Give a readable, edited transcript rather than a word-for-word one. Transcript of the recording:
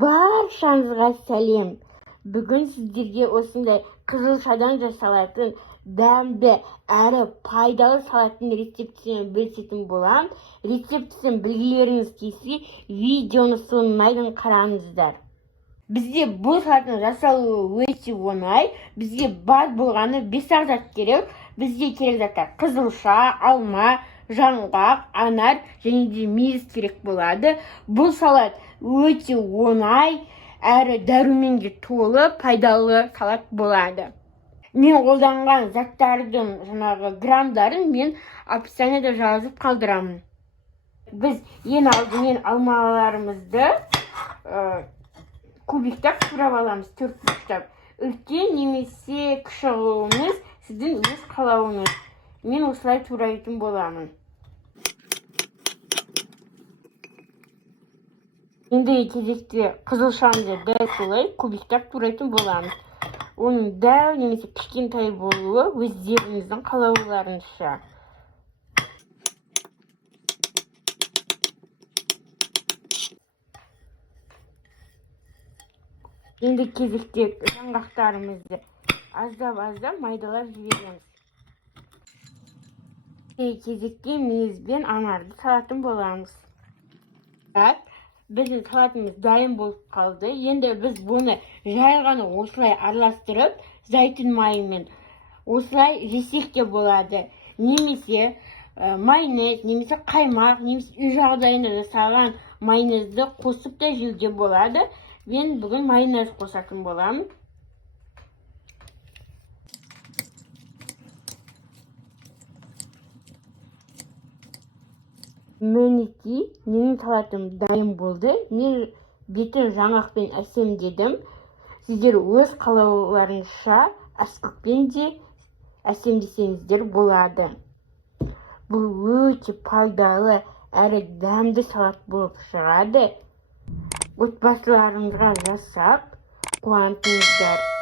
Баршаңызға сәлем. Бүгін сіздерге осындай қызылшадан жасалатын дәмді әрі пайдалы салаттың рецептісін бөлісетін боламын. Рецептісін білгілеріңіз келсе, видеоны соңына дейін қараңыздар. Бізде бұл салаттың жасалуы өте оңай. Бізге бар болғаны 5 зат керек. Бізде керек заттар қызылша, алма, жаңғақ, анар және де мейіз керек болады. Бұл салат өте оңай әрі дәруменге толы пайдалы салат болады. Мен қолданған заттардың грамдарын мен описаниеда жазып қалдырамын. Біз ең алдымен алмаларымызды кубиктап турап аламыз, 4 кубиктап. Үлкен немесе кіші қылуыңыз сіздің өз қалауыңыз. Мен осылай турайтын боламын. Енді кезекте қызылшамды дәл солай кубиктап турайтын боламыз. Оның дәл немесе кішкентай болуы өздеріңіздің қалауларыңызша. Енді кезекте жаңғақтарымызды аздап майдалап жібереміз. Кезекте мейіз бен анарды салатын боламыз. Біздің салатымыз дайын болып қалды. Енді біз бұны жай ғана осылай араластырып, зәйтүн майымен осылай жесек те болады. Немесе майонез, немесе қаймақ, немесе үй жағдайында жасалған майонезді қосып та жеуге болады. Мен бүгін майонез қосатын боламын. Мінекей, менің салатым дайын болды. Мен бетін жаңғақпен әсемдедім. Сіздер өз қалауларыңызша аскөкпен де әсемдесеңіздер болады. Бұл өте пайдалы әрі дәмді салат болып шығады. Отбасыларыңызға жасап қуантыңыздар.